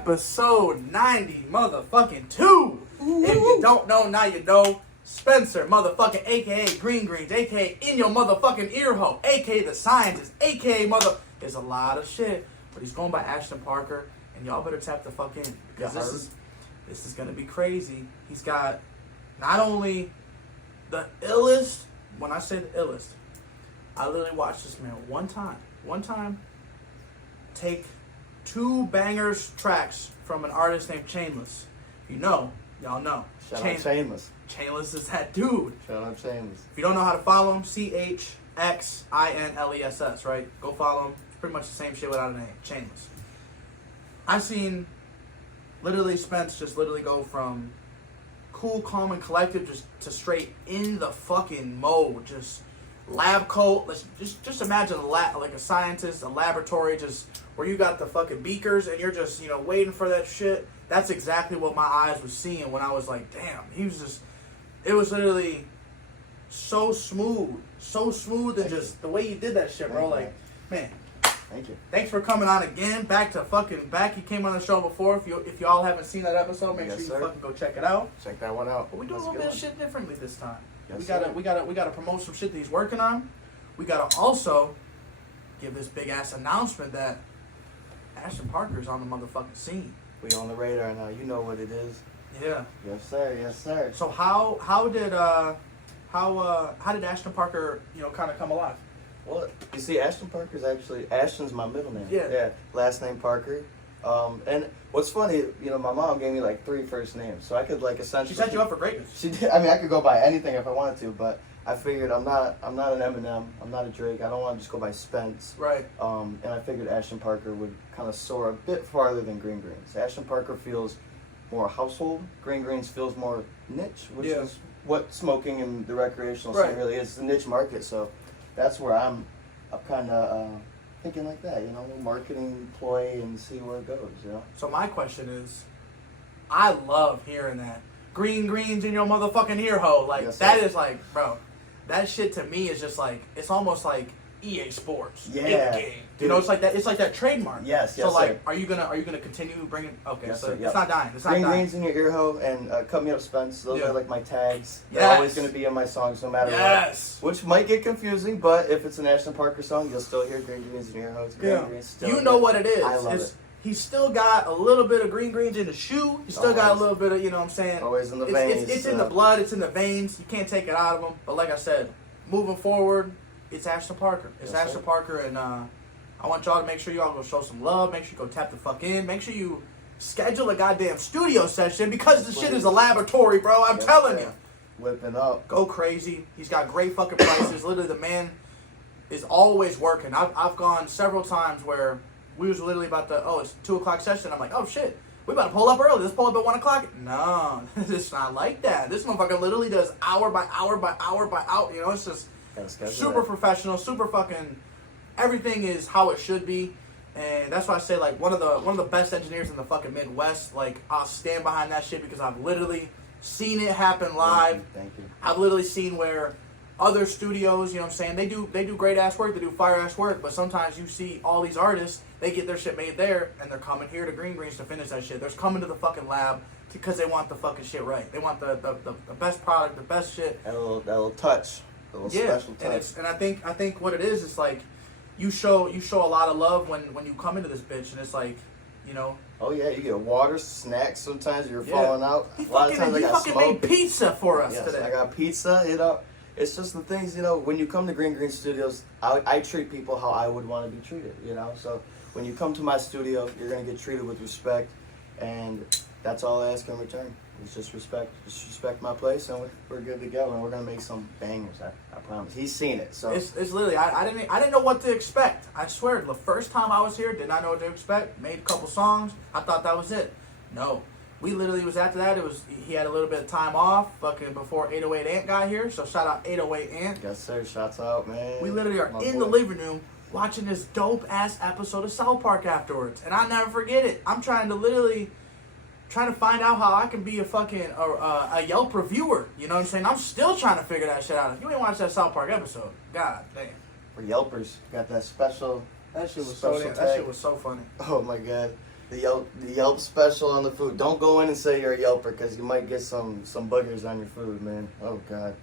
episode 90 motherfucking 2. If you don't know, now you know. Spencer, motherfucking aka Green Greens, aka In Your Motherfucking Earhole, aka The Scientist, aka There's a lot of shit, but he's going by Ashton Parker, and y'all better tap the fuck in, because this is gonna be crazy. He's got not only the illest, when I say the illest, I literally watched this man one time take 2 bangers tracks from an artist named Chainless. Y'all know. Shout out Chainless. Chainless is that dude. Shout out Chainless. If you don't know how to follow him, CHXINLESS, right? Go follow him. It's pretty much the same shit without a name. Chainless. I've seen literally Spence just literally go from cool, calm, and collective just to straight in the fucking mode. Just lab coat. Let's just imagine like a scientist, a laboratory, just where you got the fucking beakers and you're just, waiting for that shit. That's exactly what my eyes were seeing when I was like, damn, it was literally so smooth, and just the way you did that shit, bro. Like, man. Thank you. Thanks for coming on again. Back. You came on the show before. If y'all haven't seen that episode, make sure you fucking go check it out. Check that one out. But we do a little bit of shit differently this time. Yes, we gotta promote some shit that he's working on. We gotta also give this big ass announcement that Ashton Parker is on the motherfucking scene. We on the radar now. You know what it is. Yeah. Yes, sir. Yes, sir. So how did Ashton Parker kind of come alive? Well, you see, Ashton Parker's Ashton's my middle name. Yeah. Last name Parker. And what's funny, my mom gave me like 3 first names, so I could essentially. She set you up for greatness. She did. I mean, I could go by anything if I wanted to, but I figured I'm not an Eminem, I'm not a Drake. I don't want to just go by Spence. Right. And I figured Ashton Parker would kind of soar a bit farther than Green Greens. Ashton Parker feels more household. Green Greens feels more niche, which is what smoking and the recreational scene really is. It's a niche market, so that's where I'm kind of thinking like that, marketing ploy and see where it goes, So my question is, I love hearing that. Green Greens in your motherfucking ear hole. Like, yes, that is like, bro, that shit to me is just like, it's almost like EA Sports in the game. Dude. It's like that. It's like that trademark. Yes. So sir. are you gonna continue bringing? Okay, yes, so sir, it's not dying. It's not dying. Greens in your ear hole and cut me up, Spence. Those are like my tags. They're Yes. always gonna be in my songs, no matter Yes. what. Which might get confusing, but if it's an Ashton Parker song, you'll still hear Green Greens in your ear hole. Greens still you know what it is. I love it. He's still got a little bit of Green Greens in the shoe. He's still got a little bit of, what I'm saying? Always in the veins. It's in the blood. It's in the veins. You can't take it out of him. But like I said, moving forward, it's Ashton Parker. It's Ashton Parker, and I want y'all to make sure y'all go show some love. Make sure you go tap the fuck in. Make sure you schedule a goddamn studio session, because the shit is a laboratory, bro. I'm telling you. Whipping up. Go crazy. He's got great fucking prices. Literally, the man is always working. I've gone several times where we was literally about it's 2 o'clock session. I'm like, oh shit, we about to pull up early. Let's pull up at 1 o'clock. No, it's not like that. This motherfucker literally does hour by hour by hour by hour. It's just super professional, super fucking. Everything is how it should be, and that's why I say like one of the best engineers in the fucking Midwest. Like, I'll stand behind that shit because I've literally seen it happen live. Thank you. I've literally seen where other studios, they do great ass work, they do fire ass work, but sometimes you see all these artists, they get their shit made there, and they're coming here to Green Greens to finish that shit. They're coming to the fucking lab because they want the fucking shit right. They want the best product, the best shit. That little touch, a little special touch. And I think what it is like you show a lot of love when you come into this bitch, and it's like, Oh yeah, you get water, snacks. Sometimes you're falling out. He a lot of times I got fucking made pizza for us today. I got pizza. It's just the things, when you come to Green Green Studios, I treat people how I would want to be treated, So when you come to my studio, you're going to get treated with respect, and that's all I ask in return. It's just respect. Just respect my place, and we're good to go, and we're going to make some bangers, I promise. He's seen it, so. It's literally, I didn't know what to expect. I swear, the first time I was here, did not know what to expect. Made a couple songs. I thought that was it. No. We literally was after that. He had a little bit of time off, fucking before 808 Ant got here. So shout out 808 Ant. Yes, sir. Shouts out, man. We literally are in the living room watching this dope ass episode of South Park afterwards, and I'll never forget it. I'm trying to find out how I can be a fucking a Yelp reviewer. You know what I'm saying? I'm still trying to figure that shit out. If you ain't watched that South Park episode, god damn. For Yelpers, got that special. That shit was so funny. Oh my god. The Yelp special on the food. Don't go in and say you're a Yelper because you might get some boogers on your food, man. Oh God,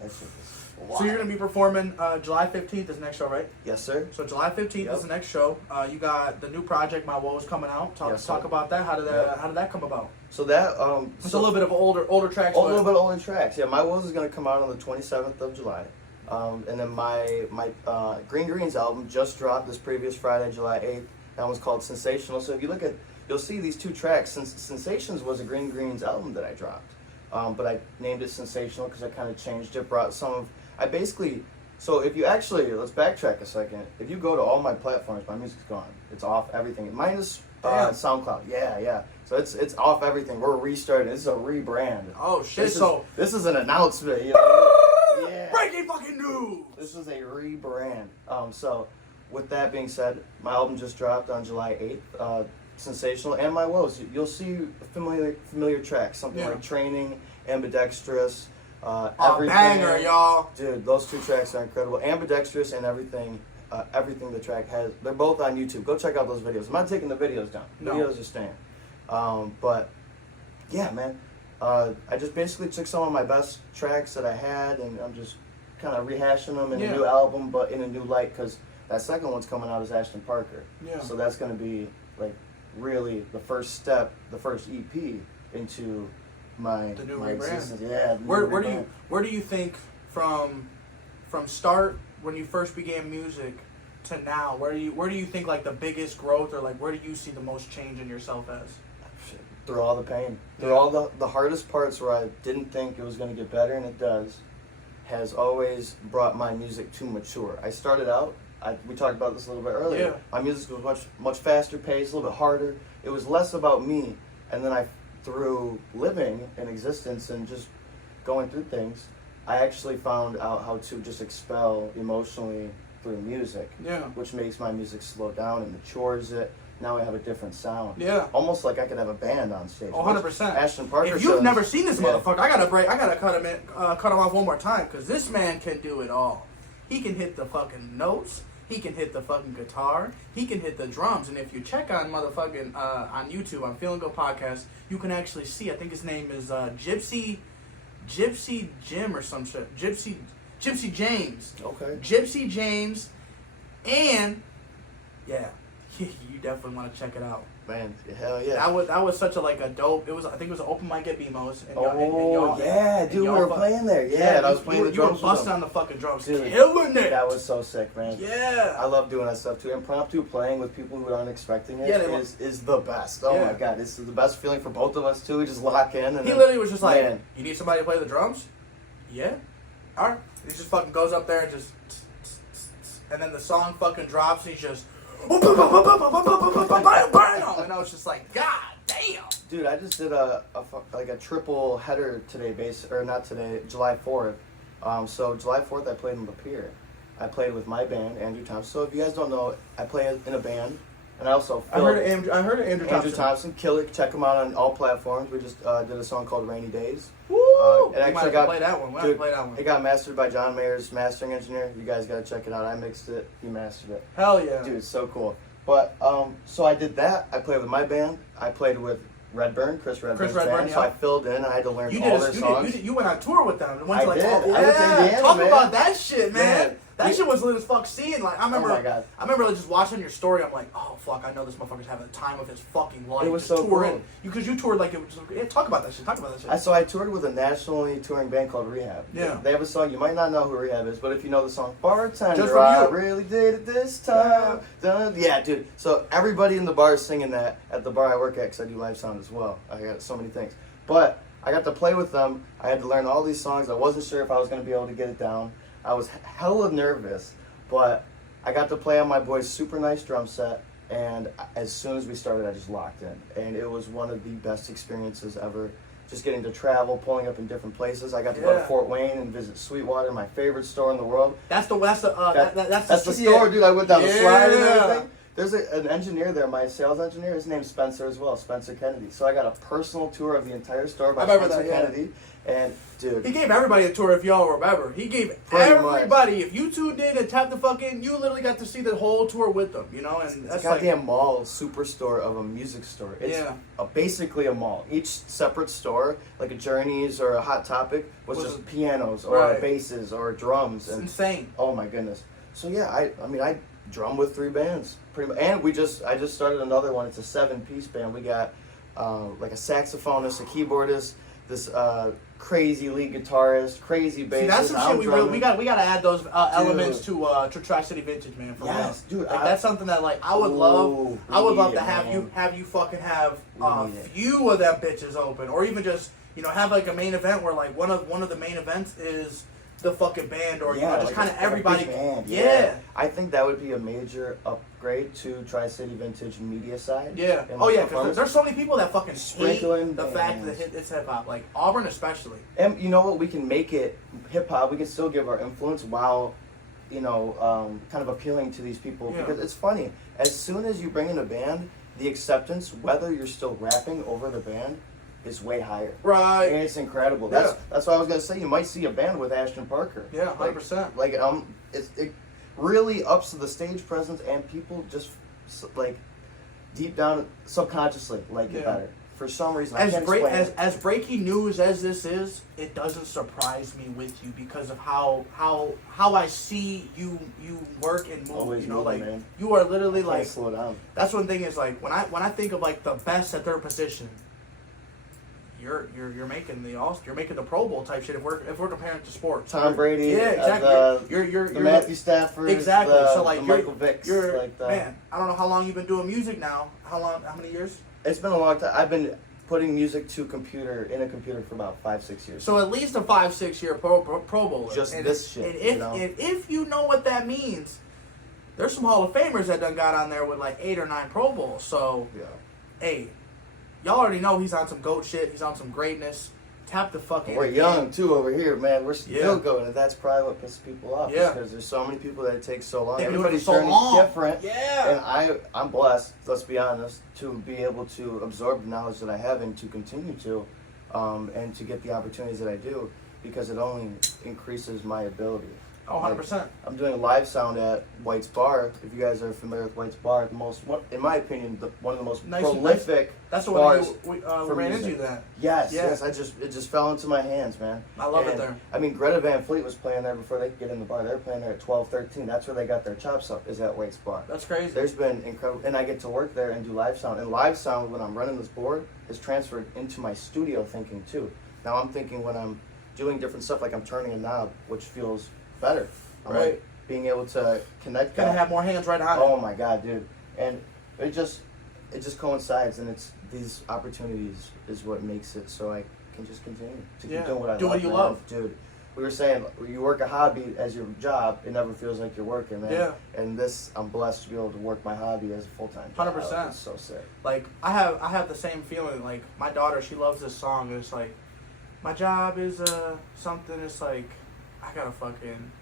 that shit is wild. So you're gonna be performing July 15th is the next show, right? Yes, sir. So July 15th is the next show. You got the new project, My Woes, coming out. Talk about that. How did that come about? So that it's a little bit of older tracks. A little bit of older tracks. Yeah, My Woes is gonna come out on the 27th of July. And then my Green Greens album just dropped this previous Friday, July 8th. That one's called Sensational. So if you look at, you'll see these two tracks. Sensations was a Green Greens album that I dropped. But I named it Sensational because I kind of changed it, brought some of, so if you actually, let's backtrack a second. If you go to all my platforms, my music's gone. It's off everything. Minus SoundCloud. Yeah. So it's off everything. We're restarting. This is a rebrand. Oh, shit. This is an announcement. You know? Yeah. Breaking fucking news! This is a rebrand. So with that being said, my album just dropped on July 8th. Sensational and My Woes. You'll see familiar tracks, something like Training, Ambidextrous, Everything. Banger, y'all. Dude, those two tracks are incredible. Ambidextrous and Everything the track has. They're both on YouTube. Go check out those videos. I'm not taking the videos down. Videos are staying. But yeah, man. I just basically took some of my best tracks that I had, and I'm just kind of rehashing them in a new album, but in a new light, because that second one's coming out as Ashton Parker. Yeah. So that's going to be like really the first step, the first EP into my existence. Yeah. Where do you think from start when you first began music to now, where do you think like the biggest growth, or like where do you see the most change in yourself as? Through all the pain, through all the hardest parts where I didn't think it was going to get better, and it does, has always brought my music to mature. I started out, we talked about this a little bit earlier. Yeah. My music was much faster paced, a little bit harder. It was less about me, and then through living in existence and just going through things, I actually found out how to just expel emotionally through music. Yeah. Which makes my music slow down and matures it. Now I have a different sound. Yeah. Almost like I could have a band on stage. 100%. Ashton Parker. If you've never seen this motherfucker, I gotta cut him off one more time, because this man can do it all. He can hit the fucking notes. He can hit the fucking guitar. He can hit the drums. And if you check on motherfucking on YouTube on Feelin Good Podcast, you can actually see. I think his name is Gypsy Jim or some shit. Gypsy James. Okay. Gypsy James, and yeah. You definitely want to check it out. Man, hell yeah. That was such a dope. I think it was an open mic at BMO's. And dude, we were playing there. Yeah, and I was playing the drums. You were busting on the fucking drums, dude, killing it. That was so sick, man. Yeah. I love doing that stuff too. Impromptu playing with people who aren't expecting it is the best. Oh my God, this is the best feeling for both of us too. We just lock in. And he literally was just like, "You need somebody to play the drums?" Yeah. All right. He just fucking goes up there and just, and then the song fucking drops. And he's just. And I was just like, God damn. Dude, I just did a triple header today, July 4th. So July 4th I played in Lapeer. I played with my band, Andrew Thompson. So if you guys don't know, I play in a band. And I also I heard of Andrew Thompson. Kill it. Check him out on all platforms. We just did a song called Rainy Days. Woo! It actually play that one. It got mastered by John Mayer's mastering engineer. You guys got to check it out. I mixed it. He mastered it. Hell yeah. Dude, it's so cool. But, so I did that. I played with my band. I played with Chris Redburn's band. Yeah. So I filled in. I had to learn all their songs. You went on tour with them. I did. I went to Indiana, talk about that shit, man. That shit was lit as fuck. Seeing, like, I remember just watching your story. I'm like, oh fuck, I know this motherfucker's having the time of his fucking life. It was so cool. Because you toured like it was. Talk about that shit. So I toured with a nationally touring band called Rehab. Yeah. They have a song. You might not know who Rehab is, but if you know the song Bartender, I really did it this time. Yeah, dude. So everybody in the bar is singing that at the bar I work at, because I do live sound as well. I got so many things. But I got to play with them. I had to learn all these songs. I wasn't sure if I was going to be able to get it down. I was hella nervous, but I got to play on my boy's super nice drum set, and as soon as we started, I just locked in. And it was one of the best experiences ever. Just getting to travel, pulling up in different places. I got to go to Fort Wayne and visit Sweetwater, my favorite store in the world. That's the store, dude. I went down the slide and everything. There's an engineer there, my sales engineer. His name's Spencer as well, Spencer Kennedy. So I got a personal tour of the entire store by I remember Spencer that, yeah. Kennedy. And dude, He gave everybody a tour, if y'all remember. He gave Pretty everybody. If you two did and tapped the fucking, you literally got to see the whole tour with them, you know? And it's that's a goddamn mall superstore of a music store. It's basically a mall. Each separate store, like a Journeys or a Hot Topic, was just pianos or basses or drums. It's and insane. Oh my goodness. So yeah, I drum with 3 bands, pretty much. And I just started another one. It's a 7-piece band. We got like a saxophonist, a keyboardist, this crazy lead guitarist, crazy bassist. See, that's some shit we gotta add those elements to Tri-City Vintage, man. For yes, real. dude. Like, that's something that like I would love to have man. you fucking have a few of them bitches open, or even just have like a main event where like one of the main events is the fucking band, or just like kind of everybody. Band. Yeah. I think that would be a major upgrade to Tri-City Vintage media side. Yeah. Oh yeah, because there's so many people that fucking Sprinkling hate the fact that it's hip hop, like Auburn especially. And you know what? We can make it hip hop. We can still give our influence while, kind of appealing to these people, because it's funny. As soon as you bring in a band, the acceptance, whether you're still rapping over the band, is way higher. Right. And it's incredible. That's what I was gonna say. You might see a band with Ashton Parker. Yeah, 100%. Like it really ups the stage presence, and people just like deep down subconsciously like it better. For some reason, as breaking news as this is, it doesn't surprise me with you because of how I see you work and move. Always moving, like man. You are literally I can't like slow down. That's one thing is like when I think of like the best at their position. You're making you're making the Pro Bowl type shit if we're comparing it to sports. Tom Brady, exactly. You're the Matthew Stafford, exactly. So like the Michael Vicks, man. I don't know how long you've been doing music now. How many years? It's been a long time. I've been putting music to a computer for about 5-6 years. So at least a 5-6 year Pro Bowler. Just this shit. And if you know what that means, there's some Hall of Famers that done got on there with like 8 or 9 Pro Bowls. So hey. Y'all already know he's on some GOAT shit. He's on some greatness. Tap the fucking... We're young, too, over here, man. We're still going, and that's probably what pisses people off. Yeah. Because there's so many people that it takes so long. Everybody's journey's different. Yeah. And I'm blessed, let's be honest, to be able to absorb the knowledge that I have and to continue to, and to get the opportunities that I do, because it only increases my ability. Oh, 100%. I'm doing a live sound at White's Bar. If you guys are familiar with White's Bar, in my opinion, one of the most prolific that's the bars we ran into that. Yes. It just fell into my hands, man. I love it there. I mean, Greta Van Fleet was playing there before they could get in the bar. They were playing there at 12-13. That's where they got their chops up, is at White's Bar. That's crazy. There's been incredible, and I get to work there and do live sound. And live sound, when I'm running this board, is transferred into my studio thinking too. Now I'm thinking when I'm doing different stuff, like I'm turning a knob, which feels better. Like being able to connect. Gotta have more hands right on it. Oh my god, dude! And it just coincides, and it's these opportunities is what makes it so I can just continue to keep doing what I love. Do what you love, dude. We were saying you work a hobby as your job; it never feels like you're working, man. Yeah. And I'm blessed to be able to work my hobby as a full-time job. 100%. It's so sick. Like I have the same feeling. Like my daughter, she loves this song, and it's like, my job is something. It's like I gotta fucking.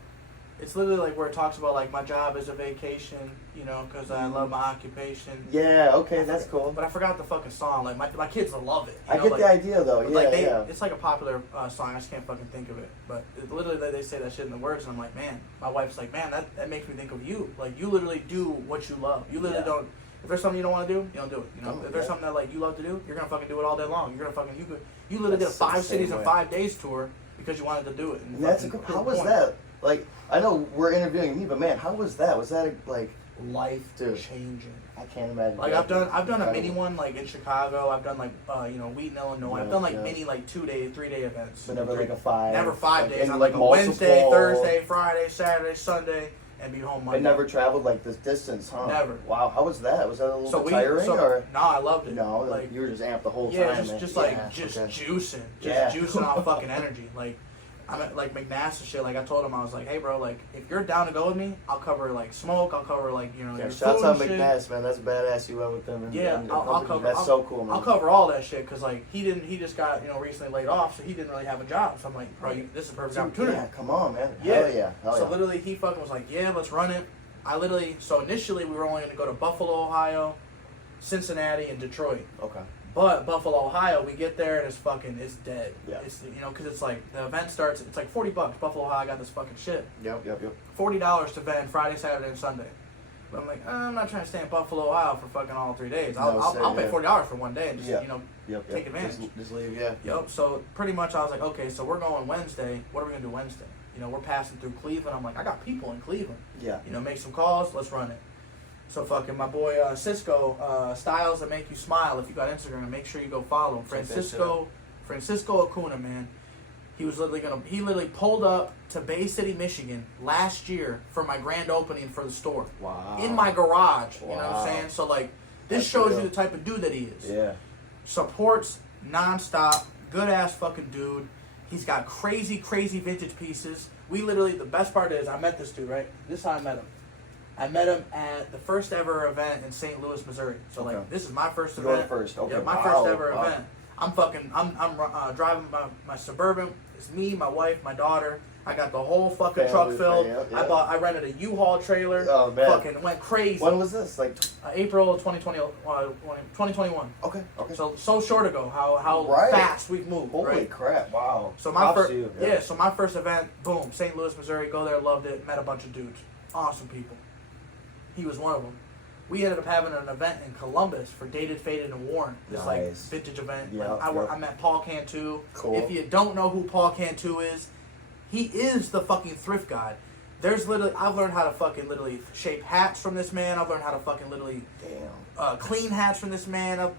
It's literally like where it talks about like my job is a vacation, because I love my occupation. Yeah, okay, that's cool. But I forgot the fucking song. Like my kids will love it. I get the idea though. Yeah, It's like a popular song. I just can't fucking think of it. But literally they say that shit in the words, and I'm like, man. My wife's like, man, that makes me think of you. Like you literally do what you love. You literally don't. If there's something you don't want to do, you don't do it. If there's something that like you love to do, you're gonna fucking do it all day long. You're gonna fucking you literally did a 5 cities in 5 days tour because you wanted to do it. And that's how was that? Like, I know we're interviewing me, but man, how was that? Was that life changing? I can't imagine. Like I've done a mini one like in Chicago. I've done like Wheaton, Illinois. I've done like mini like 2-day, 3-day events. But never like a 5. Never 5 days. And on like a Wednesday, Thursday, Friday, Saturday, Sunday, and be home Monday. But never traveled like this distance, huh? Never. Wow, how was that? Was that a little bit tiring or? No, I loved it. No, like you were just amped the whole time. Juicing off fucking energy. Like I'm at like McNass and shit. Like I told him, I was like, hey bro, like if you're down to go with me, I'll cover like smoke. I'll cover like your shouts out food and McNass, man. That's badass. You went with them. I'll cover. That's so cool, man. I'll cover all that shit because like he just got recently laid off, so he didn't really have a job. So I'm like, bro, this is a perfect opportunity. Yeah, come on, man. Yeah, Hell yeah. So literally, he fucking was like, yeah, let's run it. So initially we were only going to go to Buffalo, Ohio, Cincinnati, and Detroit. Okay. But Buffalo, Ohio, we get there and it's dead. Yeah. It's, because it's like, the event starts, it's like $40. Buffalo, Ohio got this fucking shit. Yep. $40 to vend Friday, Saturday, and Sunday. But I'm like, I'm not trying to stay in Buffalo, Ohio for fucking all 3 days. I'll pay $40 for one day and just, take advantage. Just leave, yeah. Yep. So pretty much I was like, okay, so we're going Wednesday. What are we going to do Wednesday? We're passing through Cleveland. I'm like, I got people in Cleveland. Yeah. Make some calls. Let's run it. So fucking my boy Cisco, Styles That Make You Smile. If you got Instagram, make sure you go follow him. Francisco Acuna, man. He literally pulled up to Bay City, Michigan last year for my grand opening for the store. Wow. In my garage. You know what I'm saying? So like, this That's shows real. you the type of dude that he is. Yeah. Supports nonstop. Good ass fucking dude. He's got crazy vintage pieces. The best part is I met this dude, right? This is how I met him. I met him at the first ever event in St. Louis, Missouri. So like, this is my first event. Your first, okay. Yeah, my first ever event. I'm driving my Suburban. It's me, my wife, my daughter. I got the whole fucking truck filled. Yeah. I rented a U-Haul trailer. Oh man. Fucking went crazy. When was this? Like April of 2021. Okay. So short ago. How fast we've moved. Holy crap! Wow. So my So my first event, boom, St. Louis, Missouri. Go there, loved it. Met a bunch of dudes, awesome people. He was one of them. We ended up having an event in Columbus for Dated, Faded, and Worn. This like vintage event. I met Paul Cantu. Cool. If you don't know who Paul Cantu is, he is the fucking thrift god. I've learned how to fucking literally shape hats from this man. I've learned how to fucking literally clean hats from this man.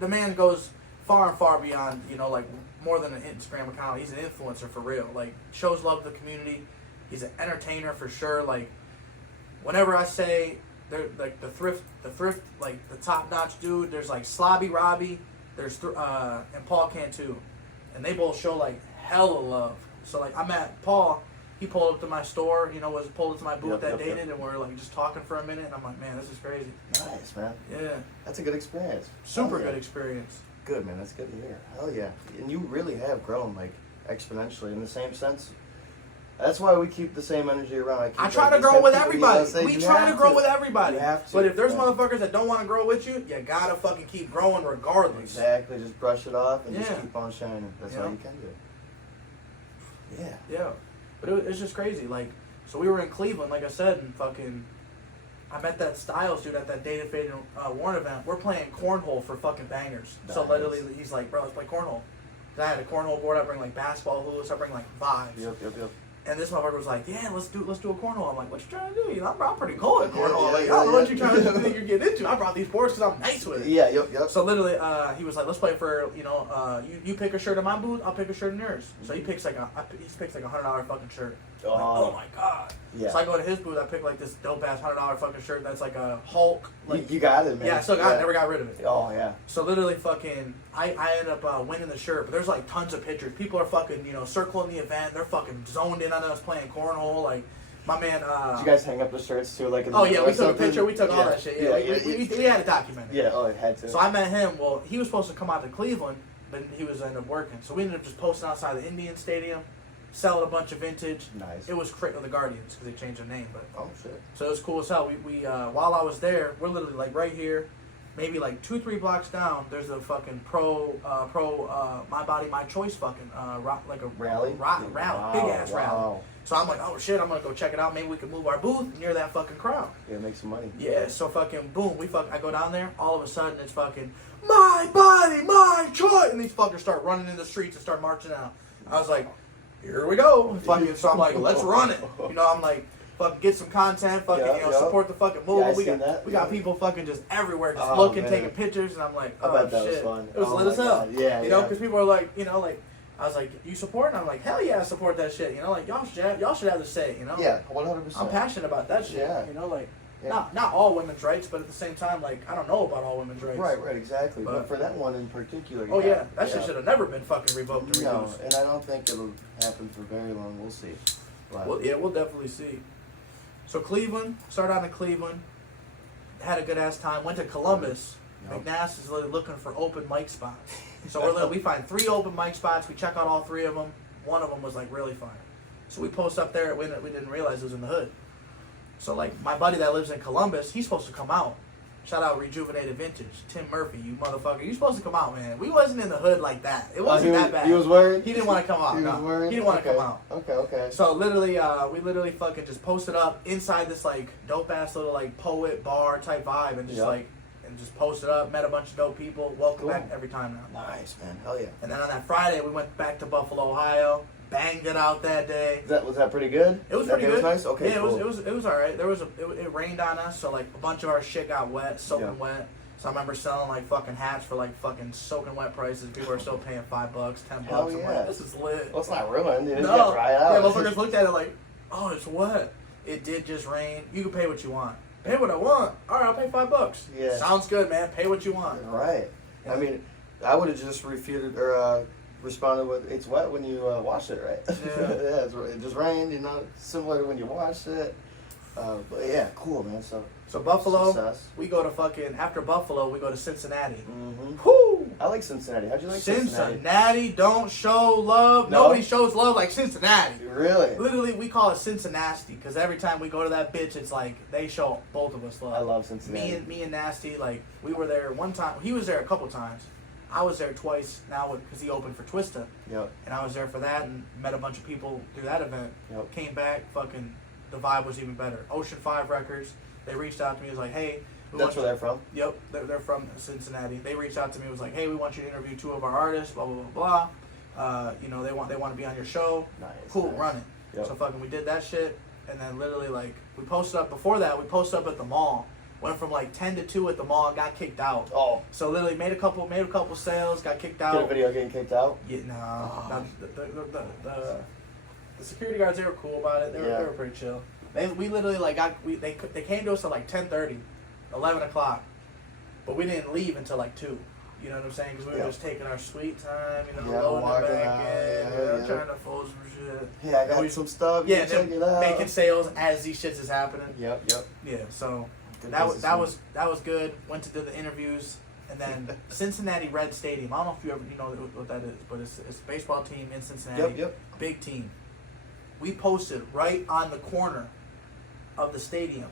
The man goes far and far beyond, like more than an Instagram account. He's an influencer for real. Like, shows love to the community. He's an entertainer for sure. Like, whenever I say they're like the thrift, like the top notch dude, there's like Slobby Robbie, there's and Paul Cantu, and they both show like hella love. So like I'm at Paul, he pulled up to my store, pulled up to my booth Dated, and we're like just talking for a minute, and I'm like, man, this is crazy. Nice, man. Yeah. That's a good experience. Super good experience. Good, man. That's good to hear. Hell yeah. And you really have grown like exponentially in the same sense. That's why we keep the same energy around. I try to grow with everybody. We try to grow with everybody. You have to. But if there's motherfuckers that don't want to grow with you, you gotta fucking keep growing regardless. Exactly. Just brush it off and just keep on shining. That's all you can do. Yeah. Yeah. But it's just crazy. Like, so we were in Cleveland, like I said, and fucking, I met that Styles dude at that Dated, Faded, Worn event. We're playing cornhole for fucking bangers. Nice. So literally, he's like, bro, let's play cornhole. I had a cornhole board. I bring like basketball hoops. I bring like vibes. Yep. And this motherfucker was like, yeah, let's do a cornhole. I'm like, what you trying to do? I'm pretty cool at cornhole. I don't know what you trying to think you're getting into. I brought these boards because I'm nice with it. Yeah, yep. So literally, he was like, let's play for, you pick a shirt in my booth, I'll pick a shirt in yours. So he picks like a $100 fucking shirt. I'm like, oh my god. Yeah. So I go to his booth, I pick like this dope ass $100 fucking shirt that's like a Hulk. Like, you got it, man. Yeah, I still got it, never got rid of it. Oh yeah. So literally fucking, I ended up winning the shirt, but there's like tons of pictures. People are fucking, circling the event, they're fucking zoned in on us playing cornhole, like, my man, did you guys hang up the shirts too, like in the we took a picture, we took all that shit, we had it documented. Yeah, it had to. So I met him, well, he was supposed to come out to Cleveland, but he was ended up working. So we ended up just posting outside the Indian Stadium, selling a bunch of vintage. Nice. It was the Guardians, because they changed their name, but. Oh, shit. So it was cool as hell. We while I was there, we're literally like right here, maybe like 2-3 blocks down, there's a fucking pro My Body, My Choice fucking, like a rally? Big ass rally. So I'm like, oh shit, I'm gonna go check it out. Maybe we can move our booth near that fucking crowd. Yeah, make some money. Yeah, so fucking boom, I go down there, all of a sudden it's fucking, my body, my choice, and these fuckers start running in the streets and start marching out. I was like, here we go. Fucking, so I'm like, let's run it. I'm like, fucking get some content, fucking, support the fucking movement. Yeah, we got people fucking just everywhere, just looking, taking pictures, and I'm like, oh I bet that shit. Was fun. It was lit as hell. Yeah, because people are like, like, I was like, you support? And I'm like, hell yeah, I support that shit. Like, y'all should have to say, Yeah, 100%. I'm passionate about that shit. Yeah. Not all women's rights, but at the same time, like, I don't know about all women's rights. Right, exactly. But for that one in particular. Oh yeah, that shit should have never been fucking revoked or reduced. No, and I don't think it'll happen for very long. We'll see. Well, yeah, we'll definitely see. So Cleveland, started out in Cleveland, had a good ass time. Went to Columbus. McNass is looking for open mic spots. So we find 3 open mic spots. We check out all 3 of them. One of them was like really fire. So we post up there. We didn't realize it was in the hood. So like my buddy that lives in Columbus, he's supposed to come out. Shout out Rejuvenated Vintage, Tim Murphy, you motherfucker. You supposed to come out, man. We wasn't in the hood like that. It wasn't that bad. He was worried? He didn't want to come out. He was worried? He didn't want to come out. Okay. So literally, we literally fucking just posted up inside this like dope ass little like poet bar type vibe, and just posted up, met a bunch of dope people. Welcome back every time now. Nice, man. Hell yeah. And then on that Friday, we went back to Buffalo, Ohio. Banged it out that day. Was that pretty good? It was pretty good. Was nice. Okay, yeah, cool. it was all right. It rained on us, so like a bunch of our shit got wet, soaking wet. So I remember selling like fucking hats for like fucking soaking wet prices. People are still paying $5, $10. Hell I'm yeah. like, this is lit. Well, it's not ruined. Dude. No. You gotta dry it out. Yeah, motherfuckers looked at it like, oh, it's wet. It did just rain. You can pay what you want. Pay what I want. All right, I'll pay $5. Yeah. Sounds good, man. Pay what you want. Right. I mean, I would have just refuted or responded with, it's wet when you wash it, right? Yeah. It just rained, you know, similar to when you wash it. But yeah, cool, man. So Buffalo, success. we go to fucking, after Buffalo, we go to Cincinnati. Mm-hmm. Whoo! I like Cincinnati. How'd you like Cincinnati don't show love. No? Nobody shows love like Cincinnati. Really? Literally, we call it Cincinnati because every time we go to that bitch, it's like they show both of us love. I love Cincinnati. Me and Nasty, like we were there one time. He was there a couple times. I was there twice now because he opened for Twista. Yep. And I was there for that and met a bunch of people through that event. Yep. Came back, fucking, the vibe was even better. Ocean 5 Records, they reached out to me, was like, hey. That's where they're from? Yep, they're from Cincinnati. They reached out to me, was like, hey, we want you to interview 2 of our artists, blah, blah, blah, blah. You know, they want to be on your show. Nice. Cool, nice. run it. Yep. So fucking we did that shit, and then literally like, we posted up, before that, we posted up at the mall. Went from like 10 to 2 at the mall, got kicked out. Oh. So literally made a couple sales, got kicked out. Did a video getting kicked out? Yeah, the security guards, they were cool about it. They were pretty chill. We literally like they came to us at like 10:30, 11 o'clock, but we didn't leave until like 2. You know what I'm saying? Because we were just taking our sweet time, you know, loading it back in, trying to fold some shit. Yeah, I got some stuff. Yeah, check it out. making sales as these shits is happening. Yep. Yeah, so Good that business, was good. Went to do the interviews, and then Cincinnati Red Stadium. I don't know if you know what that is, but it's a baseball team in Cincinnati. Yep. Big team. We posted right on the corner of the stadium.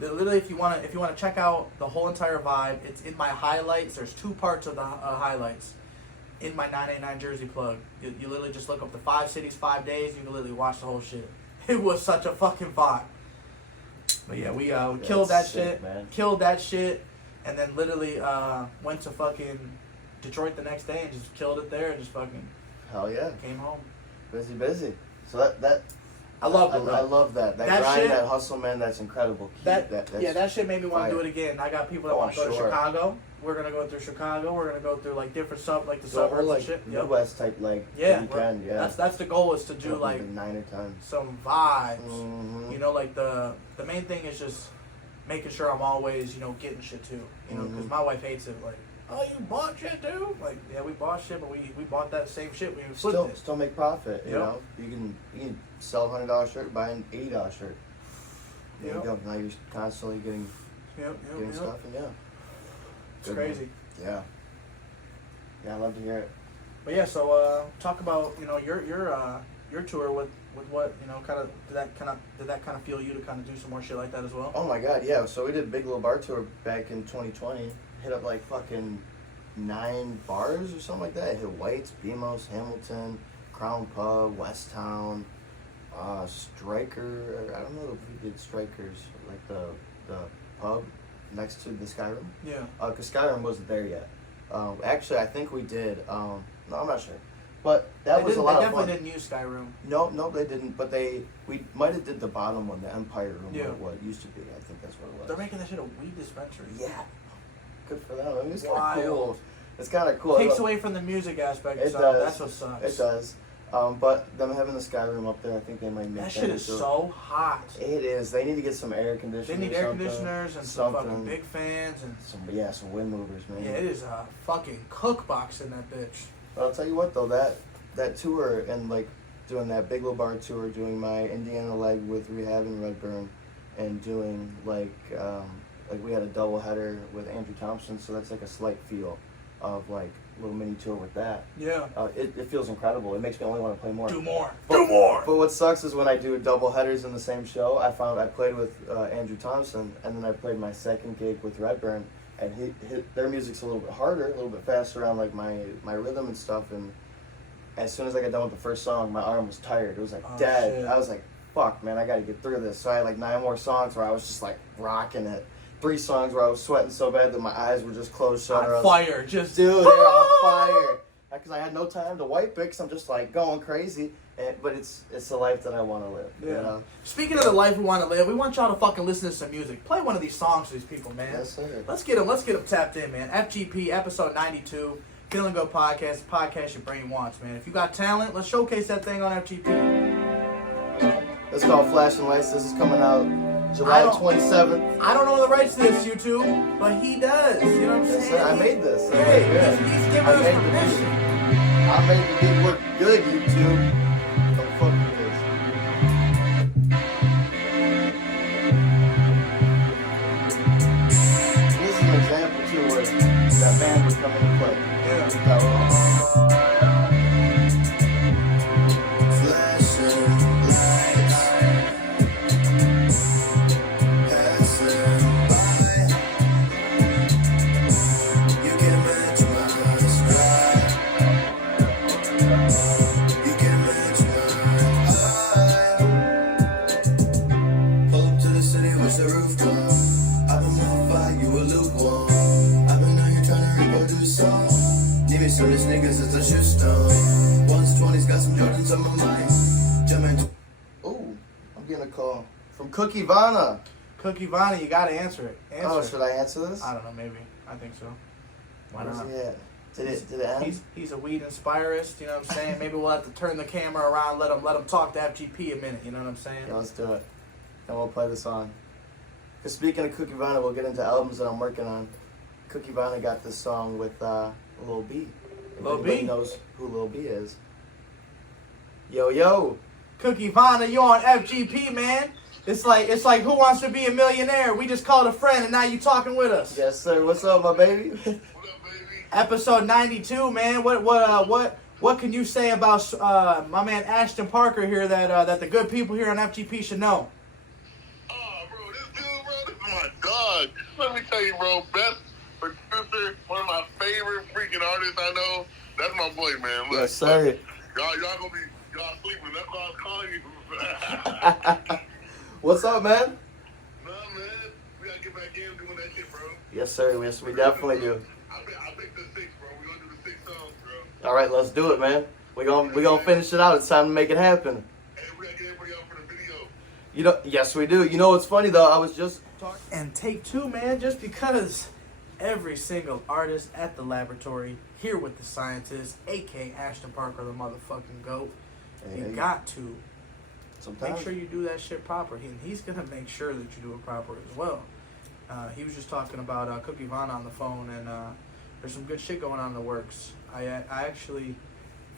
Literally, if you want to check out the whole entire vibe, it's in my highlights. There's 2 parts of the highlights in my 989 Jersey plug. You literally just look up the 5 cities, 5 days. You can literally watch the whole shit. It was such a fucking vibe. But yeah, we killed that shit. Man. Killed that shit, and then literally went to fucking Detroit the next day and just killed it there and just fucking Hell yeah. came home. Busy. So that I love it. I love that. That grind, shit, that hustle, man. That's incredible. That shit made me want to do fire. it again. I got people that Oh, want to go to sure. Chicago. We're gonna go through Chicago. We're gonna go through like different like the So we're suburbs like and shit. Yep. Midwest type, like weekend. Yeah. That's the goal, is to do Probably like 9 or 10. some vibes. Mm-hmm. You know, like the main thing is just making sure I'm always, you know, getting shit too. You know, because my wife hates it. Like, oh, you bought shit too? Like, yeah, we bought shit, but we bought that same shit. We flipped it. Still make profit. You Yep. know, you can sell a $100 shirt, buy an $80 shirt. There you go. Now you're constantly getting stuff, and It's crazy. Yeah, I love to hear it. But yeah, so talk about, you know, your tour with what, you know, kind of did that kind of feel you to kind of do some more shit like that as well? Oh my God, yeah. So we did Big Little Bar Tour back in 2020. Hit up like fucking 9 bars or something like that. Hit White's, Bemos, Hamilton, Crown Pub, Westtown, Striker. I don't know if we did Strikers, like the pub next to the Skyroom. Yeah. Because Skyroom wasn't there yet. Actually, I think we did. No, I'm not sure. But that was a lot of fun. They definitely didn't use Skyroom. No, they didn't. But we might have did the bottom one, the Empire Room, Yeah. what it used to be. I think that's what it was. They're making that shit a weed dispensary. Yeah. Good for them. I mean, it's kind of Wild. cool. It's kind of cool. Takes away from the music aspect. It So does. that's what sucks. It does. But them having the Skyroom up there, I think they might make That shit is into- so hot. It is. They need to get some air They conditioning. need or air something. conditioners and some fucking big fans and Some wind movers, man. yeah, it is a fucking cookbox in that bitch. But I'll tell you what though, that tour and like doing that Big Little Bar tour, doing my Indiana leg with Rehab and Redburn, and doing like we had a double header with Andrew Thompson, so that's like a slight feel. of like a little mini tour with that. Yeah. It feels incredible. It makes me only want to play more. Do more. But, Do more. But what sucks is when I do double headers in the same show. I played with Andrew Thompson, and then I played my second gig with Redburn, and their music's a little bit harder, a little bit faster on like my rhythm and stuff. And as soon as I got done with the first song, my arm was tired. It was like dead. Shit. I was like, fuck, man, I got to get through this. So I had like 9 more songs where I was just like rocking it. 3 songs where I was sweating so bad that my eyes were just closed shut. On fire, just dude, they're on fire. Because I had no time to wipe it, because I'm just like going crazy. But it's the life that I want to live. Yeah. You know? Speaking of the life we want to live, we want y'all to fucking listen to some music. Play one of these songs for these people, man. Yes, sir. Let's get them tapped in, man. FGP episode 92, Feelin Good podcast, the podcast your brain wants, man. If you got talent, let's showcase that thing on FGP. It's called Flashing Lights. This is coming out July 27th. I don't know the rights to this, YouTube, but he does. You know what I'm saying? I made this. Hey, Yeah. he's giving us permission. I made the beat work good, YouTube. Don't fuck with this. This is an example too where that band would come into play. Yeah. That was So this niggas is a shoe stone. Once 20's got some Jordans on my mind. Jumping. Ooh, I'm getting a call from Cookie Vanna. Cookie Vanna, you gotta answer it. Oh, should I answer this? I don't know, maybe. I think so. Why Where's not? he at? Did it end? He's a weed inspirist, you know what I'm saying? Maybe we'll have to turn the camera around, let him talk to FGP a minute, you know what I'm saying? Yeah, let's do it. And we'll play the song. Because speaking of Cookie Vanna, we'll get into albums that I'm working on. Cookie Vanna got this song with Lil B. If Lil anybody B? knows who Lil B is. Yo, yo. Cookie Vanna, you on FGP, man. It's like Who Wants to Be a Millionaire? We just called a friend and now you talking with us. Yes, sir. What's up, my baby? What up, baby? Episode 92, man. What can you say about my man Ashton Parker here that the good people here on FGP should know? Oh, bro, this dude, bro, this is my dog. Let me tell you, bro, best producer, one of my favorite freaking artists I know. That's my boy, man. Look, Yes, sir. y'all gonna be sleeping. That's why I was calling you. What's up, man? Nah, man, we gotta get back in doing that shit, bro. Yes, sir. Yes, we definitely do. I picked the 6, bro. We gonna do the 6 songs, bro. All right, let's do it, man. We gonna finish it out. It's time to make it happen. Hey, we gotta get everybody out for the video. You know, yes, we do. You know what's funny though? I was just talking. And take 2, man, just because every single artist at the laboratory here with the scientists, aka Ashton Parker, the motherfucking GOAT, you got to Sometimes. make sure you do that shit proper. He's gonna make sure that you do it proper as well. He was just talking about Cookie Vanna on the phone, and there's some good shit going on in the works. I actually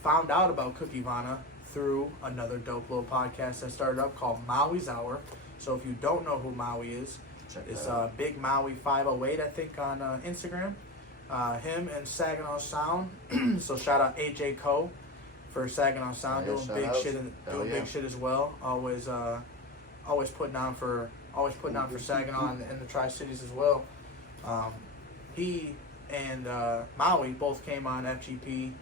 found out about Cookie Vanna through another dope little podcast that started up called Maui's Hour. So if you don't know who Maui is, it's Big Maui 508, I think, on Instagram. Him and Saginaw Sound. So shout out AJ Cole for Saginaw Sound, Yeah, doing shout big out. shit and Hell doing yeah. big shit as well. Always putting on for Saginaw and the Tri-Cities as well. He and Maui both came on FGP.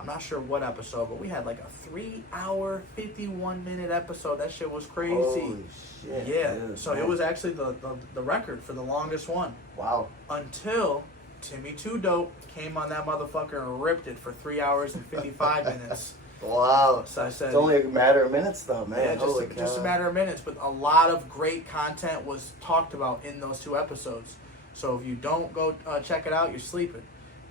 I'm not sure what episode, but we had like a 3-hour, 51-minute episode. That shit was crazy. Holy shit. Yeah, dude. so it was actually the record for the longest one. Wow. Until Timmy Too Dope came on that motherfucker and ripped it for 3 hours and 55 minutes. Wow. So I said, It's only a matter of minutes though, man. yeah, Holy just a cow. matter of minutes, but a lot of great content was talked about in those 2 episodes. So if you don't go check it out, you're sleeping.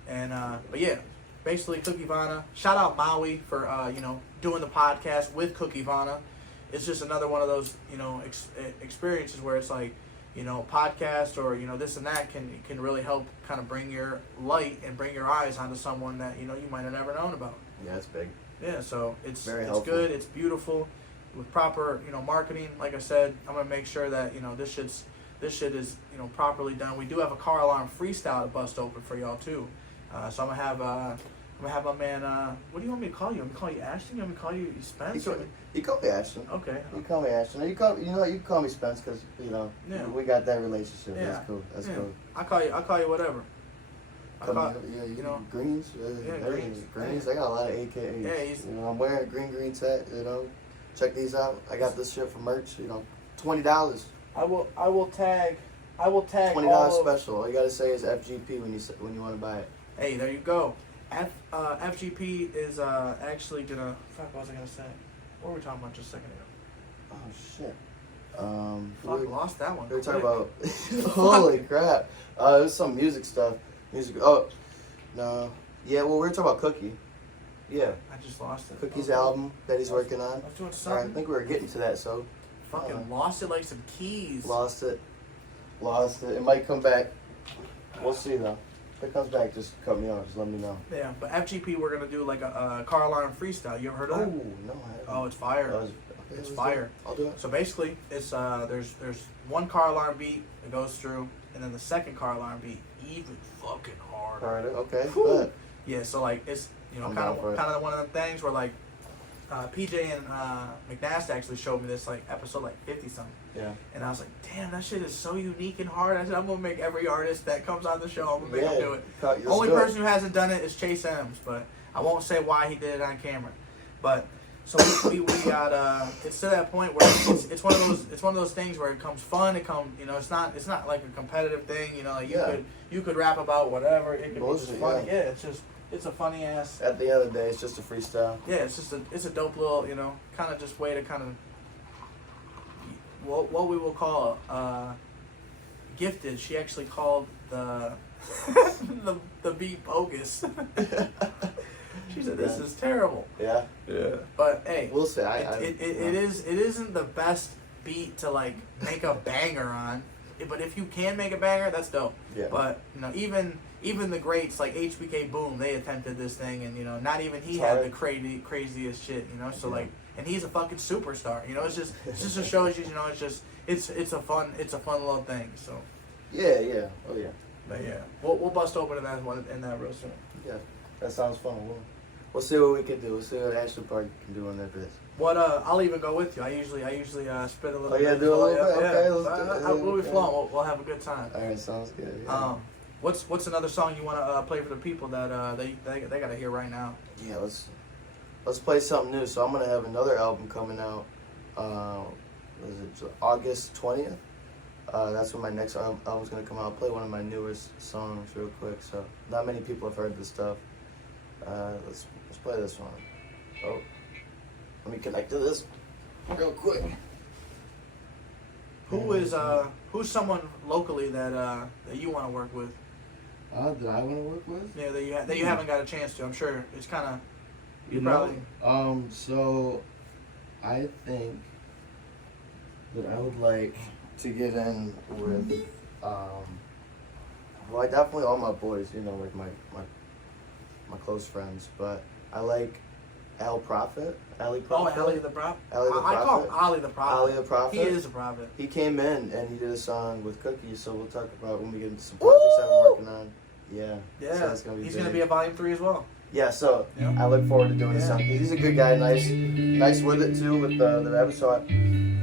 And but yeah, basically Cookie Vanna. Shout out Maui for doing the podcast with Cookie Vanna. It's just another one of those experiences where it's like, podcast or this and that can really help kind of bring your light and bring your eyes onto someone that you might have never known about. Yeah, it's big. Yeah, so it's Very it's helpful. good, it's beautiful, with proper marketing. Like I said, I'm gonna make sure that this shit is properly done. We do have a car alarm freestyle to bust open for y'all too. So I'm gonna have my man. What do you want me to call you? I'm gonna call you Ashton. You want me to call you Spence? You call me Ashton. Okay. You call me Ashton. You know what? You can call me Spence because we got that relationship. Yeah. That's cool. That's cool. I'll call you whatever. You know, greens. Greens. Yeah. I got a lot of AKAs. Yeah, I'm wearing a green set. Check these out. I got this shit for merch. $20. I will tag. $20 special. All you gotta say is FGP when you want to buy it. Hey, there you go. FGP is actually gonna. Fuck, what was I gonna say? What were we talking about just a second ago? Oh shit. Fuck, lost that one. We were talking about. Holy crap! It was some music stuff. Oh, no. Yeah, well, we were talking about Cookie. Yeah. I just lost it. Cookie's album that he's working on. I was doing All something. right, I think we were getting to that, so. Fucking lost it like some keys. Lost it. It might come back. We'll see though. If it comes back, just cut me off. Just let me know. Yeah, but FGP, we're gonna do like a car alarm freestyle. You ever heard of that? Oh no, I haven't. Oh, it's fire. It's fire. I'll do it. So basically, it's there's one car alarm beat that goes through, and then the second car alarm beat even fucking harder. Harder. Okay. Whew. Good. Yeah. So like it's I'm kind down for it. of one of them things where like PJ and McNast actually showed me this like episode like 50 something. Yeah. And I was like, damn, that shit is so unique and hard. I said, I'm gonna make every artist that comes on the show, I'm gonna make them do it. Only person who hasn't done it is Chase M's, but I won't say why he did it on camera. But so we got it's to that point where it's one of those things where it comes fun. It comes it's not like a competitive thing. Like you could rap about whatever. It could be just funny. Yeah, it's a funny ass. At the end of the day, it's just a freestyle. Yeah, it's a dope little kind of just way to kind of what we will call gifted. She actually called the the beat bogus. She said this is terrible. Yeah. Yeah. But hey, we'll see. It isn't the best beat to like make a banger on. But if you can make a banger, that's dope. Yeah. But even the greats like HBK Boom, they attempted this thing, and not even he It's had hard. the craziest shit. So Yeah. like, and he's a fucking superstar. It's just shows you. It's a fun little thing. So. Yeah. Oh yeah. But yeah, we'll bust open in that real soon. Yeah. That sounds fun. We'll see what we can do. We'll see what Ashton Park can do on their bits. I'll even go with you. I usually spit a little. Oh yeah, bit. do a little bit. Okay, So let's do it. we'll be flowing. We'll have a good time. All right, sounds good. Yeah. What's another song you want to play for the people that they gotta hear right now? Yeah, let's play something new. So I'm gonna have another album coming out. August 20th? That's when my next album's gonna come out. I'll play one of my newest songs real quick. So not many people have heard this stuff. Let's play this one. Oh, let me connect to this real quick. Who's someone locally that you want to work with? That I want to work with? Yeah, that you haven't got a chance to. I'm sure it's kind of So I think that I would like to get in with well, I definitely all my boys, like my close friends, but I like Ali Prophet. Ali the Prophet. Ali the Prophet. I call him Ali the Prophet. Ali the Prophet. He is a prophet. He came in and he did a song with Cookie, so we'll talk about when we get into some projects that I'm working on. Yeah. Yeah. So that's gonna be He's big. gonna be a volume 3 as well. Yeah, so Yeah. I look forward to doing this song. He's a good guy, nice with it too, with the rabbit. So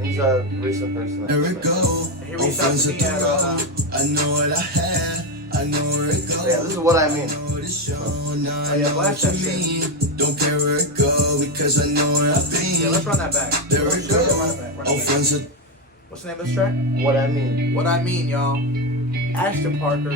he's a recent person. There it go. He reached out to me at I know what I had. I know where it goes. So yeah, this is what I mean. Blast that shit. Don't care where it go because I know where I've been. Yeah, let's run that back. There it go. Run it back. What's the name of this track? What I mean. What I mean, y'all. Ashton Parker.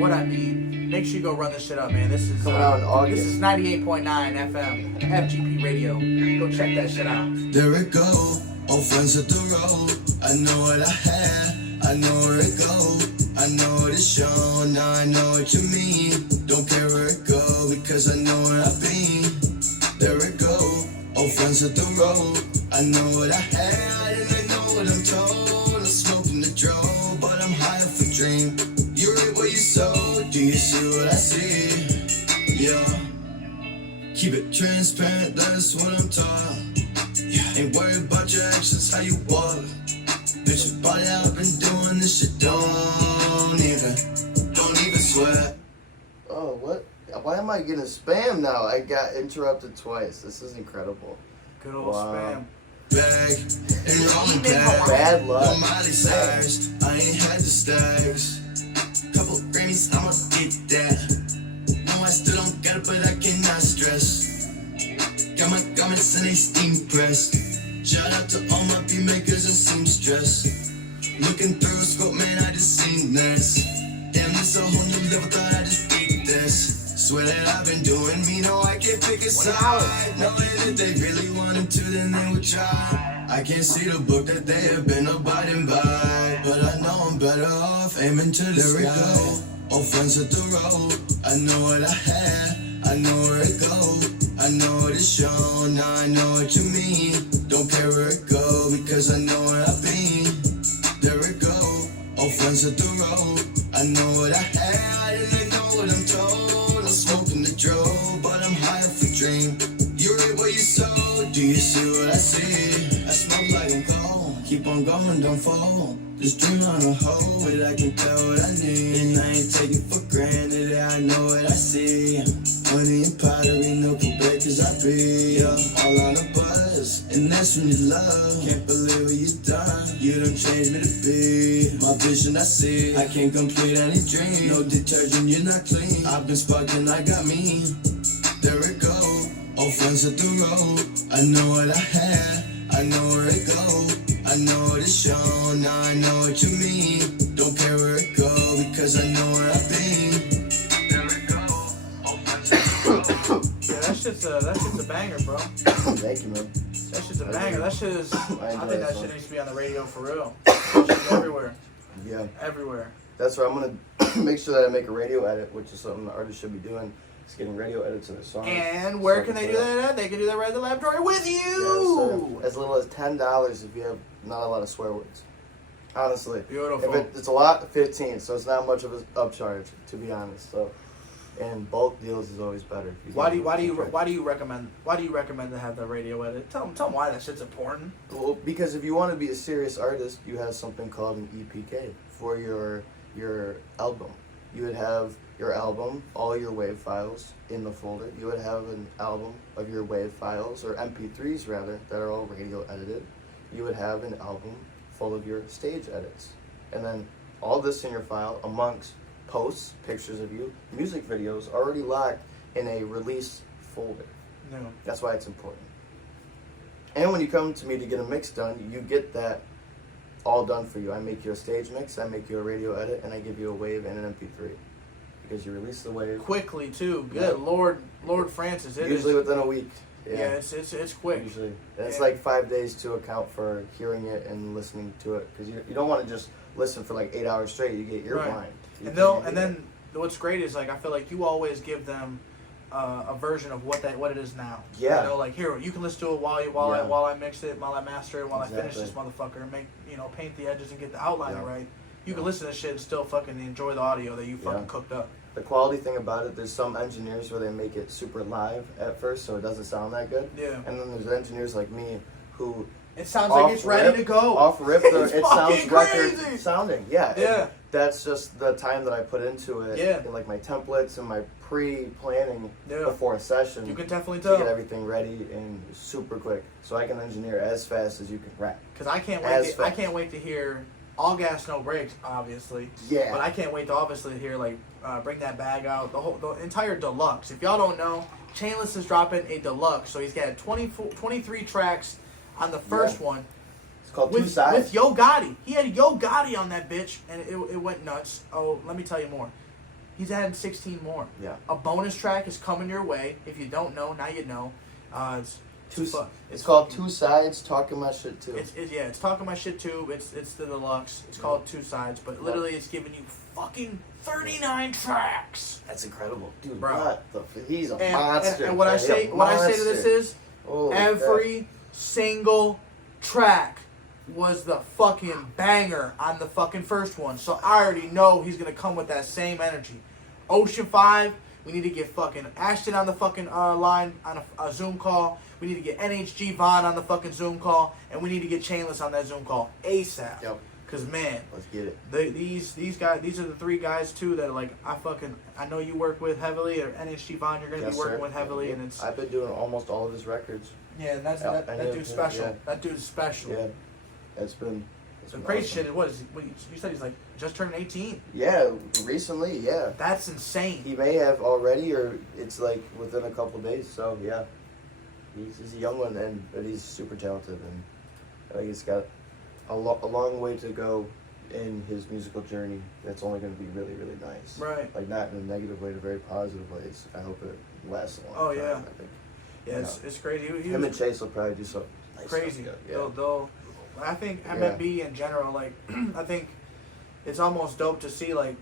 What I mean. Make sure you go run this shit up, man. This is Coming out in August. This is 98.9 FM, FGP Radio. Go check that shit out. There it go. Old friends at the road. I know what I had. I know where it go. I know what it's shown. Now I know what you mean. Don't care where it go because I know where I've been. There it go. Old friends at the road. I know what I had and I know what I'm told. I'm smoking the drove, but I'm high off a dream. You reap what you sow. Do you see what I see? Yeah. Keep it transparent, that's what I'm taught. Yeah. Ain't worried about your actions, how you walk. Bitch, your body, I've been doing this shit. Don't even sweat. Oh, what? Why am I getting spam now? I got interrupted twice. This is incredible. Good old spam. Bag and rolling back. Bad luck. No Miley Cyrus, I ain't had the stacks. Couple Grammys, I'ma get that. No, I still don't get it, but I cannot stress. Got my garments and they steam pressed. Shout out to all my beat makers and seamstress. Looking through a scope, man, I just seen this. Damn, this a whole new level, thought I just beat this. Swear that I've been doing me, no, I can't pick a side. Knowing that they really wanted to, then they would try. I can't see the book that they have been abiding by. But I know I'm better off aiming to the sky. All friends hit the road, I know what I had, I know where it go. I know what it's shown, now I know what you mean. Don't care where it go, because I know where I've been. There it go, all friends hit the road. I know what I had, and I know what I'm told. I'm smoking the drove, but I'm high off a dream. You reap what you sow, do you see what I see? I smoke like I'm cold, keep on going, don't fall. Just dream on a hoe, but I can tell what I need. And I ain't taking for granted that I know what I see. Money and pottery, no bakers I be. All on a buzz, and that's when you love. Can't believe what you done, you done changed me to be. My vision I see, I can't complete any dream. No detergent, you're not clean. I've been sparking, I got me. There it go, all friends hit the road. I know what I had, I know where it go. I know what it's shown, now I know what you mean. Don't care where it go, because I know where I've been. There it go, all friends hit the road. Yeah, that shit's a banger, bro. Thank you, man. That shit's a banger. That shit is. I think that shit needs to be on the radio for real. Everywhere. Yeah. Everywhere. That's why I'm gonna make sure that I make a radio edit, which is something the artists should be doing. It's getting radio edits of their songs. And where can they do that at? They can do that right at the laboratory with you. Yeah, so as little as $10 if you have not a lot of swear words. Honestly. Beautiful. If it's a lot, 15. So it's not much of an upcharge, to be honest. So, and bulk deals is always better. Why do you recommend to have the radio edit? Tell them why that shit's important. Well, because if you want to be a serious artist, you have something called an EPK for your album. You would have your album, all your WAV files in the folder. You would have an album of your WAV files, or MP3s rather, that are all radio edited. You would have an album full of your stage edits. And then all this in your file amongst posts, pictures of you, music videos already locked in a release folder. No. That's why it's important. And when you come to me to get a mix done, you get that all done for you. I make you a stage mix, I make you a radio edit, and I give you a WAV and an MP3. Because you release the WAV quickly too. Good yeah. Lord Francis. Usually within a week. Yeah, it's quick. Usually. And it's like 5 days to account for hearing it and listening to it. Because you don't want to just listen for like 8 hours straight. You get earblind. Right. And then what's great is, like, I feel like you always give them a version of what it is now. Yeah. You know, like, here, you can listen to it while I mix it, while I master it, while I finish this motherfucker, and make, paint the edges and get the outline right. You can listen to shit and still fucking enjoy the audio that you fucking cooked up. The quality thing about it, there's some engineers where they make it super live at first, so it doesn't sound that good. Yeah. And then there's engineers like me who it sounds like it's ready to go. Off rip, it sounds crazy. record sounding. Yeah. Yeah. That's just the time that I put into it. Yeah. And like my templates and my pre-planning before a session. You can definitely to tell. get everything ready and super quick, so I can engineer as fast as you can rap. Because I can't wait to hear All Gas No Brakes, obviously. Yeah. But I can't wait to obviously hear Bring That Bag Out, the entire deluxe. If y'all don't know, Chainless is dropping a deluxe, so he's got 23 tracks on the first one. It's called Two Sides. With Yo Gotti. He had Yo Gotti on that bitch, and it went nuts. Oh, let me tell you more. He's adding 16 more. Yeah. A bonus track is coming your way. If you don't know, now you know. It's called Two Sides, Talking My Shit Too. It's Talking My Shit Too. It's the deluxe. It's called Two Sides, but literally it's giving you fucking 39 tracks. That's incredible, dude. Bro. He's a monster. And what I say to this is, every single track was the fucking banger on the fucking first one. So I already know he's gonna come with that same energy. Ocean 5, we need to get fucking Ashton on the fucking line on a Zoom call. We need to get NHG Vaughn on the fucking Zoom call, and we need to get Chainless on that Zoom call ASAP. Yep. Cause man, Let's get it. these guys, these are the three guys too that like I know you work with heavily, or NHG Vaughn you're gonna Yes, be working sir. with heavily, Yeah. and it's I've been doing almost all of his records. yeah, and that's Yeah, that dude's special. yeah. That dude's special. Yeah, it's been The crazy awesome. shit it was. You said he's like just turned 18. Yeah, recently, yeah. That's insane. He may have already, or it's like within a couple of days. So yeah, he's a young one, but he's super talented, and I think he's got a long way to go in his musical journey. That's only going to be really, really nice. Right. Like not in a negative way, in a very positive ways. I hope it lasts a long Oh, time. yeah. I think. Yeah, it's crazy. He Him was and Chase will probably do something nice crazy. stuff, yeah. They'll I think MFB in general, like I think it's almost dope to see like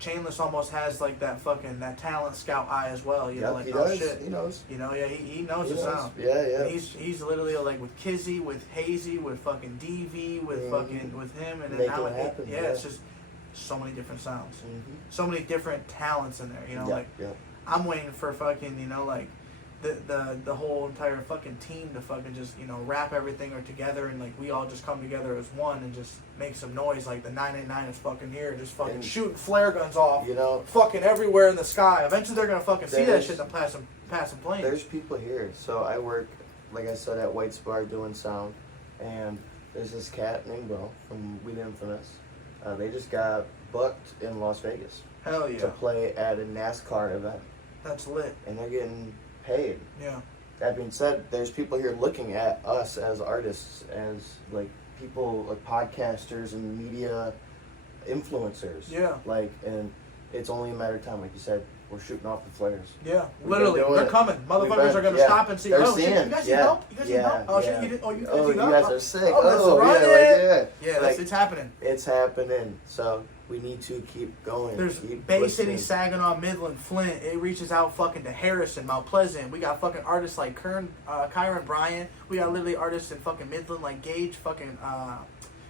Chainless almost has like that talent scout eye as well. You know, Yep, like he oh does. shit. He knows. You know, yeah, he knows He the knows. sound. Yeah, yeah. And he's literally like with Kizzy, with Hazy, with fucking DV, with Mhm. fucking with him, and then Making now it happen, yeah, yeah. it's just so many different sounds, Mm-hmm. so many different talents in there. You know, Yeah, like yeah. I'm waiting for fucking like the whole entire fucking team to fucking just wrap everything or together, and like we all just come together as one and just make some noise. Like the 989 is fucking here, just fucking And- shooting flare guns off, You know, fucking everywhere in the sky. Eventually they're gonna fucking see that There's- shit and pass some planes. there's people here. So I work, like I said, at White's Bar doing sound, and there's this cat named Will from We the Infamous. They just got booked in Las Vegas Hell yeah, to play at a NASCAR event, that's lit. and they're getting paid. Yeah, That being said, there's people here looking at us as artists, as like people, like podcasters and media influencers. Yeah. Like, and it's only a matter of time. Like you said, we're shooting off the flares. yeah. We've Literally, been doing they're it. coming. Motherfuckers are gonna Yeah. stop and see. They're Oh shit, seeing. you guys need Yeah. help? You guys need Yeah. help? Oh shit, Yeah. you did. Oh, you guys Oh, need you help? guys are sick. Oh, let's Oh, run yeah, it. yeah. Yeah, Like, it's happening. it's happening. So we need to keep going. There's keep Bay City, pushing. Saginaw, Midland, Flint. It reaches out fucking to Harrison, Mount Pleasant. We got fucking artists like Kyron Bryant. We got literally artists in fucking Midland like Gage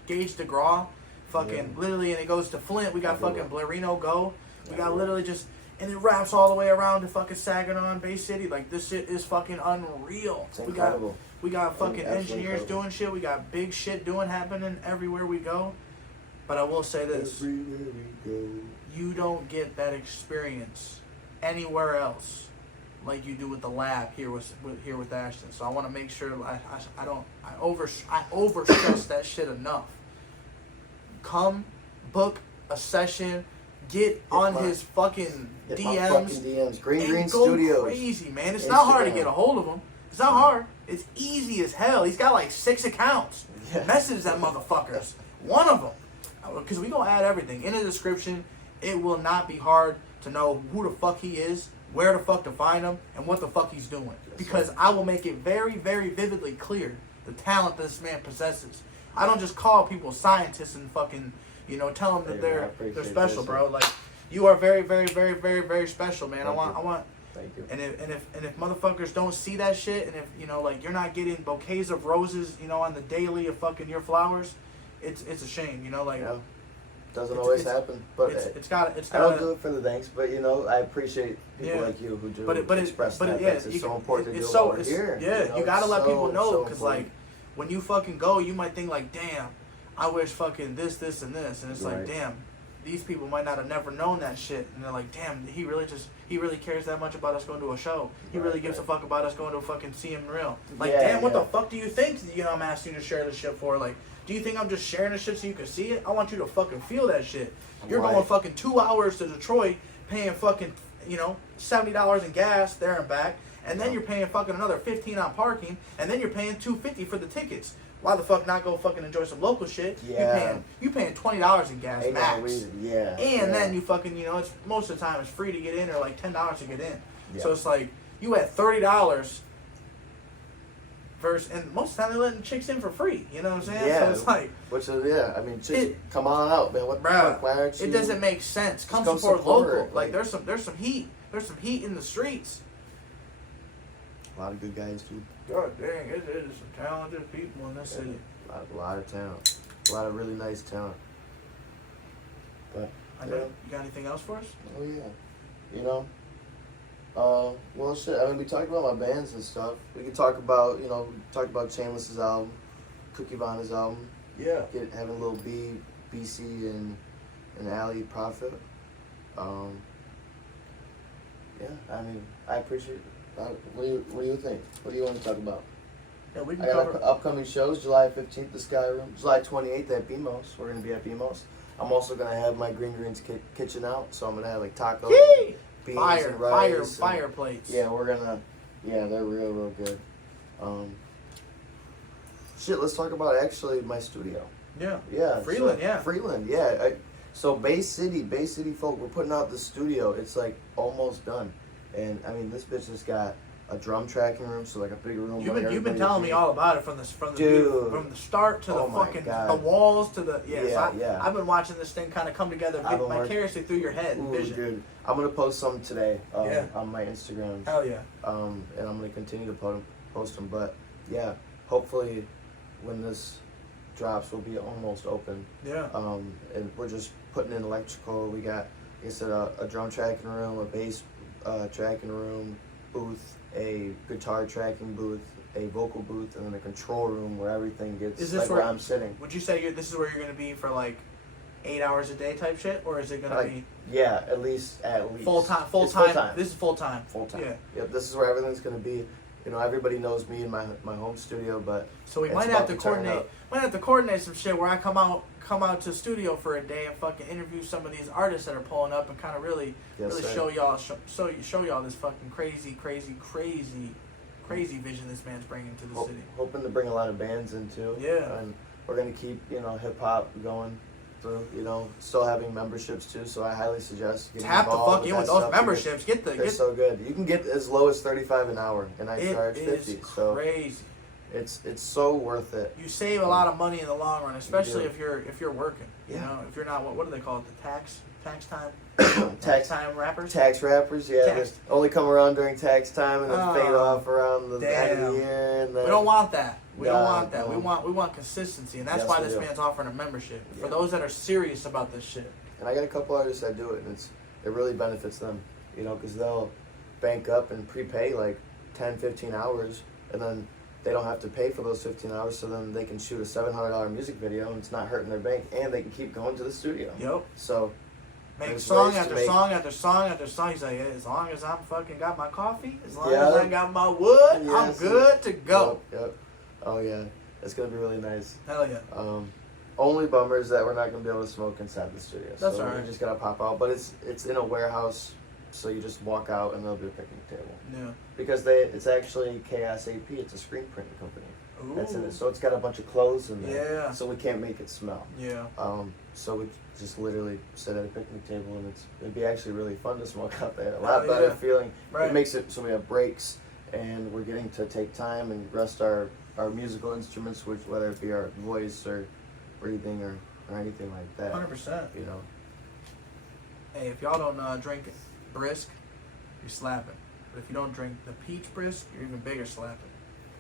DeGraw. Fucking literally, and it goes to Flint. We got fucking Blarino Go. We got literally just, and it wraps all the way around to fucking Saginaw and Bay City. Like this shit is fucking unreal. It's incredible. We got fucking Absolutely engineers incredible. doing shit. We got big shit happening everywhere we go. But I will say this. Everywhere we go. You don't get that experience anywhere else like you do with the lab here with Ashton. So I want to make sure I overstress that shit enough. Come, book a session, get on my- his fucking Hit my DMs, fucking DMs. Green and Green go Studios. crazy, man. It's not hard to Instagram. get a hold of him. It's not hard. It's easy as hell. He's got like 6 accounts. Yeah. Message that motherfuckers. One of them. Because we gonna add everything in the description. It will not be hard to know who the fuck he is, where the fuck to find him, and what the fuck he's doing. Because I will make it very, very vividly clear the talent this man possesses. I don't just call people scientists and fucking, tell them that Hey, man, I they're appreciate special, this. bro. Like, you are very, very, very, very, very special, man. I want. Thank you. And if motherfuckers don't see that shit, and if like you're not getting bouquets of roses, on the daily of fucking your flowers, it's a shame, like. Yeah. Doesn't It's- always it's- happen, but It's got. I don't do it for the thanks, but I appreciate people Yeah. like you who do But express that. yeah, It's you so can- important to it's do so, over it's, here. Yeah, you gotta It's let people know so because important. like when you fucking go, you might think like, damn, I wish fucking this, and this, and it's like, Right. damn, these people might not have never known that shit, and they're like, damn, he really cares that much about us going to a show. He really Right, gives a fuck about us going to a fucking see him in real. Like, Yeah, damn, what yeah. the fuck do you think? I'm asking you to share this shit for? Like, do you think I'm just sharing this shit so you can see it? I want you to fucking feel that shit. You're Right. going fucking 2 hours to Detroit, paying fucking, $70 in gas there and back, and then you're paying fucking another $15 on parking, and then you're paying $250 for the tickets. Why the fuck not go fucking enjoy some local shit? Yeah. You paying $20 in gas Ain't no max. reason. Yeah. And yeah. then you fucking, it's most of the time it's free to get in or like $10 to get in. Yeah. So it's like you at $30 versus, and most of the time they're letting chicks in for free. You know what I'm saying? Yeah. So it's like, Which is I mean, chicks, It- come on out, man. What the bruh, fuck? Why aren't you? it doesn't make sense. Come come support support local. it, Like like- there's some heat. There's some heat in the streets. A lot of good guys too. God dang, it is some talented people in this city. A lot of talent. A lot of really nice talent. But I know. You got anything else for us? oh yeah, well shit. I mean, we talked about my bands and stuff. We could talk about talk about Chainless's album, Cookie Vanna's album. Yeah. Having a little BC and alley profit. Yeah, I mean, I appreciate it. What do you think? What do you want to talk about? Yeah, we can I got cover. upcoming shows, July 15th, the Sky Room. July 28th at BMOS. We're going to be at BMOS. I'm also going to have my Green Greens kitchen out, so I'm going to have like tacos, Yee! beans, Fire, and rice. fire plates. Yeah, we're going to, they're real good. Let's talk about actually my studio. Yeah. Yeah. Feelin, yeah. Feelin, yeah. So Bay City folk, we're putting out the studio. It's like almost done. And I mean, this bitch has got a drum tracking room, so like a big room. You've been telling me all about it from the start to the fucking the walls to the yeah. I've been watching this thing kind of come together vicariously through your head and vision. Dude. I'm gonna post some today Yeah. on my Instagram. Hell yeah. And I'm gonna continue to post them. But yeah, hopefully when this drops, we'll be almost open. Yeah. And we're just putting in electrical. We got, like I said, a drum tracking room, a bass tracking room, booth, a guitar tracking booth, a vocal booth, and then a control room where everything gets Is this like where I'm sitting. Would you say this is where you're going to be for like 8 hours a day type shit, or is it going to be? Yeah, at least full time. This is full time. Full time. Yeah. Yep. This is where everything's going to be. You know, everybody knows me in my home studio, but so we it's might have about to turn coordinate. up. Might have to coordinate some shit where I come out to the studio for a day and fucking interview some of these artists that are pulling up and kind of really Yes, sir. show y'all this fucking crazy vision this man's bringing to the city. Hoping to bring a lot of bands in too. Yeah. And we're gonna keep hip hop going through. Still having memberships too. So I highly suggest getting Tap the involved fuck with in that with those stuff. memberships. They're so good. You can get as low as $35 an hour, and I charge $50. It is crazy. So it's so worth it. You save a lot of money in the long run, especially do. if you're working. You Yeah. know, if you're not what do they call it? The tax time. Tax time rappers. Tax rappers, yeah. Tax. They only come around during tax time and then Oh, fade off around the end of the damn. year. And then, We don't want that. We don't Nah, want that. no. We want consistency, and that's Yes, why we this do. man's offering a membership for Yeah. those that are serious about this shit. And I got a couple artists that do it, and it really benefits them, because they'll bank up and prepay like 10, 15 hours, and then they don't have to pay for those 15 hours, so then they can shoot a $700 music video, and it's not hurting their bank, and they can keep going to the studio. Yep. So Make there's song ways to after make- song after song after song. He's like, yeah, as long as I'm fucking got my coffee, as long Yeah. as I got my wood, I'm Yes. good to go. Yep. Oh yeah, it's gonna be really nice. Hell yeah. Only bummer is that we're not gonna be able to smoke inside the studio. That's so alright. We just gotta pop out, but it's in a warehouse, so you just walk out and there'll be a picnic table. Yeah. Because it's actually Chaos AP. It's a screen printing company. Ooh. That's in it. So it's got a bunch of clothes in there. Yeah. So we can't make it smell. Yeah. So we just literally sit at a picnic table, and it'd be actually really fun to smoke out there. A Oh, lot better yeah. feeling. Right. It makes it so we have breaks, and we're getting to take time and rest our musical instruments, which whether it be our voice or breathing or anything like that. 100%. Hey, if y'all don't drink brisk, you're slapping. But if you don't drink the peach brisk, you're even bigger slapping.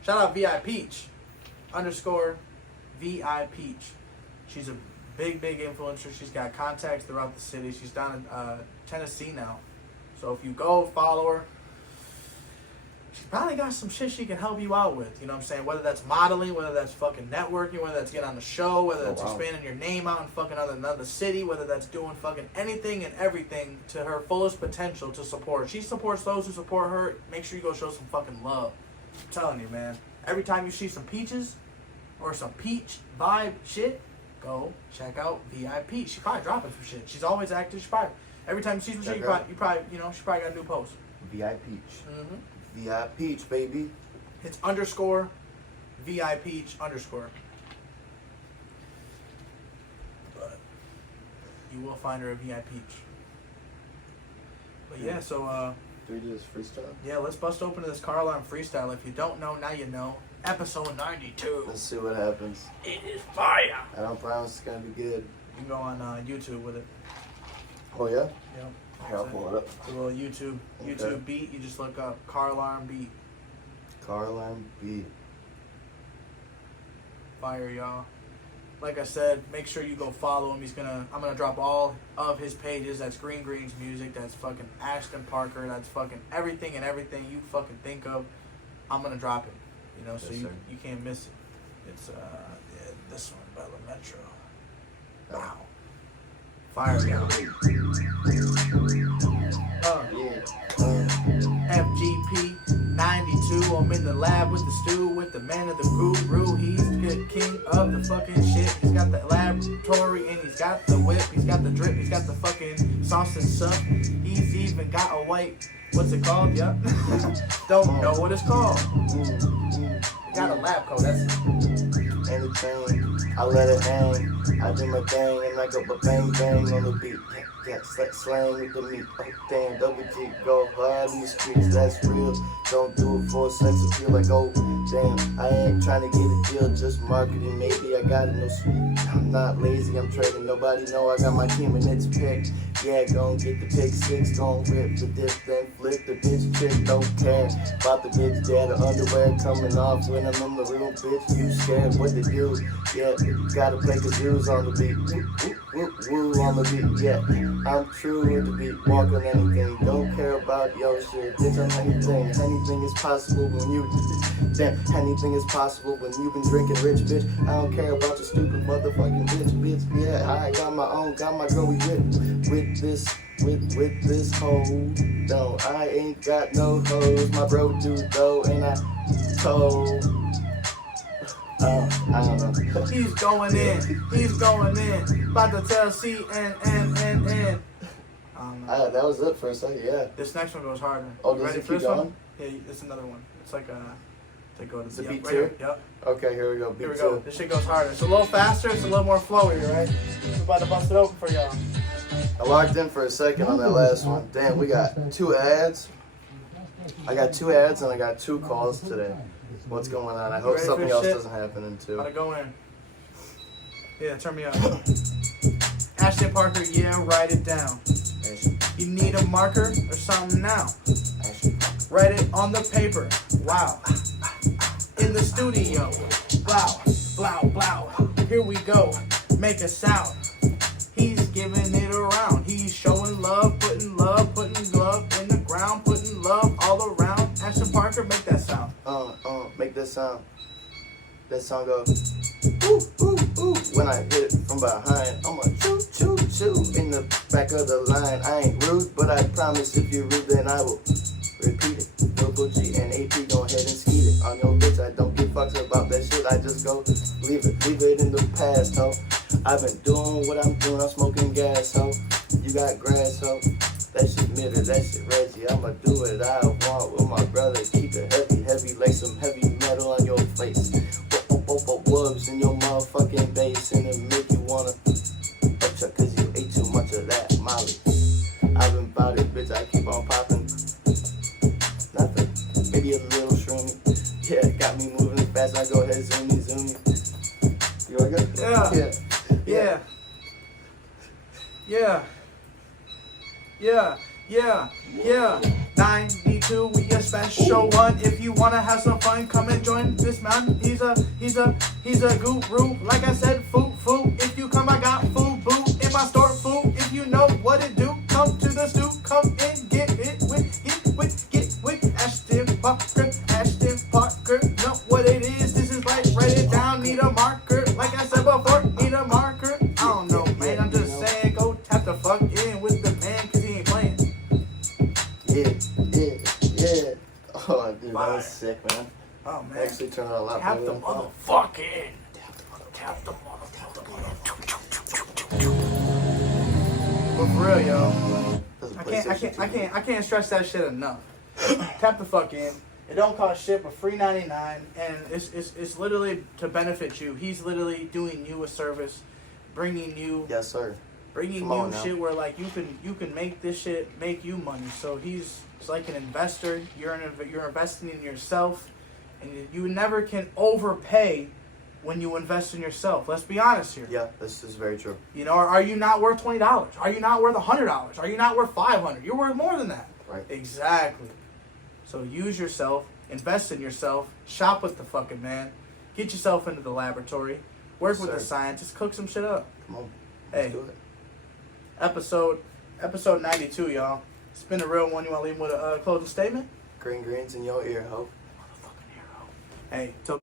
Shout out VI Peach _ VI Peach. She's a big influencer. She's got contacts throughout the city. She's down in Tennessee now. So if you go follow her, she's probably got some shit she can help you out with. You know what I'm saying? Whether that's modeling, whether that's fucking networking, whether that's getting on the show, whether that's expanding your name out in fucking another city, whether that's doing fucking anything and everything to her fullest potential to support. She supports those who support her. Make sure you go show some fucking love. I'm telling you, man. Every time you see some peaches or some peach vibe shit, go check out VIP. She's probably dropping some shit. She's always active. Every time you see some shit, she probably got a new post. VI Peach. Mm-hmm. VI Peach, baby. It's _ VI Peach _ But you will find her at VI Peach. But yeah, so Do we do this freestyle? yeah, let's bust open this car alarm freestyle. If you don't know, now you know. Episode 92. Let's see what happens. It is fire. I don't promise it's gonna be good. You can go on YouTube with it. Oh yeah? Yep. Here, I'll pull it up. It's a little YouTube beat. You just look up car alarm beat. Car alarm beat. Fire, y'all. Like I said, make sure you go follow him. I'm gonna drop all of his pages. That's Green Greens Music. That's fucking Ashton Parker. That's fucking everything you fucking think of. I'm gonna drop it. So Yes, sir. you can't miss it. It's yeah, this one, Bella Metro. Wow. Fire down. FGP 92. I'm in the lab with the stew, with the man of the guru. He's the king of the fucking shit. He's got the laboratory and he's got the whip. He's got the drip. He's got the fucking sauce and stuff. He's even got a white. What's it called? Yep. Don't know what it's called. Got a lab coat. That's it. Anything, I let it hang. I do my thing and I go bang bang on the beat. Yeah, slang with the meat. Oh, damn, double G, go hard in the streets. That's real. Don't do it for sex appeal. Like, oh, damn, I ain't trying to get a deal, just marketing. Maybe I got it, no sweet. I'm not lazy, I'm trading. Nobody know I got my team and it's picked. Yeah, gon' get the pick six, gon' rip the dip, then flip the bitch chick. Don't care about the bitch dad, the underwear coming off when I'm in the real bitch. You scared what to do? Yeah, gotta play kazoos on the beat. Woo, woo, woo on the beat. Yeah, I'm true with the beat, walk on anything. Don't care about your shit, bitch on anything. Anything is possible when you, damn, anything is possible when you've been drinking rich, bitch. I don't care about your stupid motherfucking bitch. Yeah, I got my own, got my girl, we with this hoe. No, I ain't got no hoes. My bro do though, and I told. I don't know. He's going in. He's going in. About to tell CNN. That was it for a second, yeah. This next one goes harder. Oh, does ready it for keep this going? one? Yeah, it's another one. It's like to go to the yep, beat right two? here. Yep. Okay, here we go. Beat Here we two. go. This shit goes harder. It's a little faster. It's a little more flowy, right? We're about to bust it open for y'all. I locked in for a second on that last one. Damn, we got 2 ads. I got 2 ads and I got 2 calls today. What's going on? I hope ready for something this else shit? doesn't happen in 2. About to go in. Yeah, turn me up. Ashton Parker, yeah, write it down. You need a marker or something now. Write it on the paper. Wow. In the studio. Blow, blow, blow. Here we go. Make a sound. He's giving it around. He's showing love, putting love in the ground, putting love all around. Ashton Parker, make that sound. Make that sound. That song goes, ooh, ooh, ooh. When I hit it from behind, I'm a choo, choo, choo. In the back of the line, I ain't rude, but I promise if you're rude, then I will repeat it. Double G and AP, go ahead and skeet it. On your bitch, I don't give fucks about that shit. I just go, leave it in the past, ho. I've been doing what I'm doing, I'm smoking gas, ho. You got grass, ho. That shit Mitter, that shit Reggie. I'ma do what I want with my brother. Keep it heavy, heavy, lay some heavy metal on your face. Wubs in your motherfucking bass, and it make you wanna upchuck cause you ate too much of that Molly. I've been about it, bitch, I keep on popping. Nothing, maybe a little shroomy. Yeah, got me moving fast, I go ahead, zoomy. You all good? Yeah. 92, we a special one. If you wanna have some fun, come and join this man. He's a guru. Like I said, food. If you come, I got food, boo. In my store, food. If you know what it do, come to the stew. Come and get with Ashton Parker. Know what it is. This is like, write it down. Need a marker. Like I said before, need a marker. I don't know, man. I'm just saying, go tap the fuck in with the man, cause he ain't playing. Yeah. Oh, dude, that was sick, man. Oh, man. Actually turned out a lot Tap better the than I thought. motherfucking. Tap the motherfucking. But for real, yo. I can't stress that shit enough. Tap the fuck in. It don't cost shit but $3.99, and it's literally to benefit you. He's literally doing you a service, bringing you Yes, sir. bringing Come on you now. shit where like you can make this shit make you money. So it's like an investor. You're investing in yourself, and you never can overpay when you invest in yourself. Let's be honest here. Yeah, this is very true. You know, are you not worth $20? Are you not worth $100? Are you not worth $500? You're worth more than that. Right. Exactly. So use yourself, invest in yourself, shop with the fucking man, get yourself into the laboratory, work Yes, with the sir. scientists, cook some shit up. Come on. Hey. Let's do it. Episode 92, y'all. It's been a real one. You want to leave with a closing statement? Green greens in your ear, ho. Hey, till